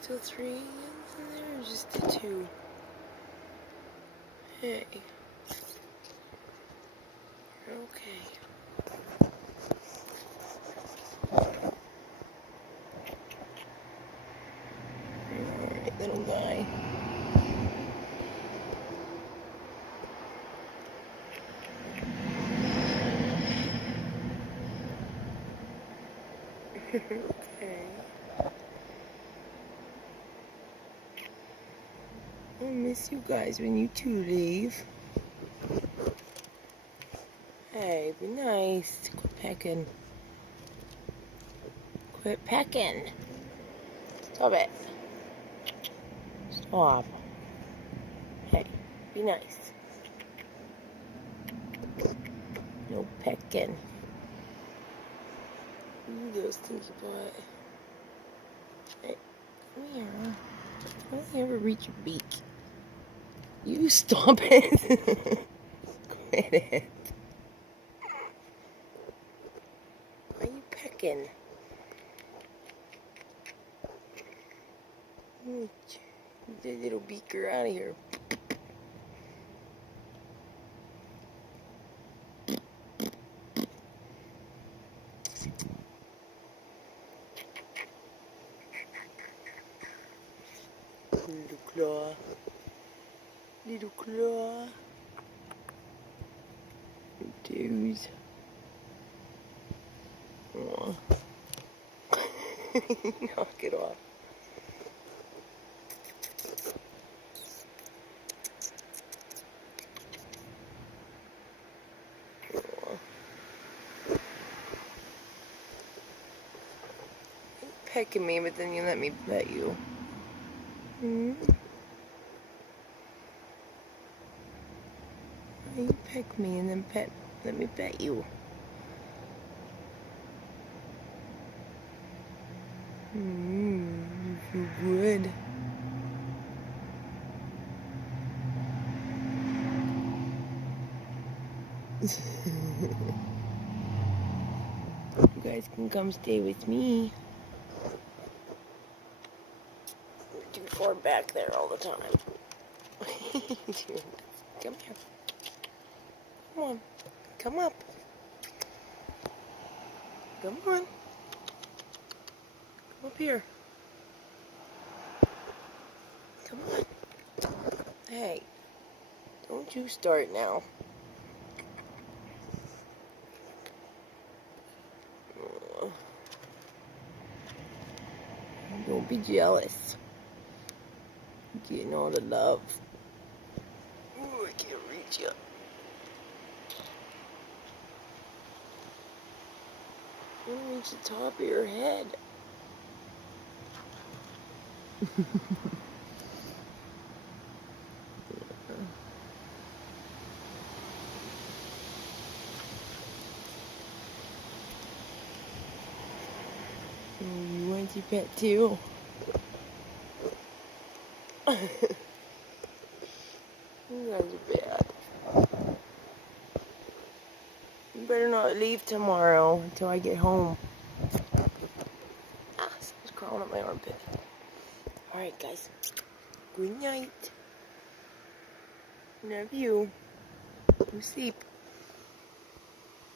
still 3 in there, or just the 2? Hey. Okay. Alright, little guy. Okay. I'll miss you guys when you two leave. Hey, be nice. Quit pecking. Quit pecking. Stop it. Stop. Hey, be nice. No pecking. You go stinky butt. Hey, come here. Don't you ever reach your beak. You stop it. Quit it. Why are you pecking? Get that little beaker out of here. Little claw. Little claw. Dudes. Aw. Knock it off. You're pecking me, but then you let me pet you. Hmm? You peck me and then let me pet you. You feel good. You guys can come stay with me. You're too far back there all the time. Come here. Come on. Come up. Come on. Come up here. Come on. Hey. Don't you start now. Don't be jealous. You're getting all the love. Ooh, I can't reach you. I want to reach the top of your head. You want your pet too? You guys are bad. You better not leave tomorrow until I get home. Ah, someone's crawling up my armpit. Alright guys, good night. Love you. Go sleep.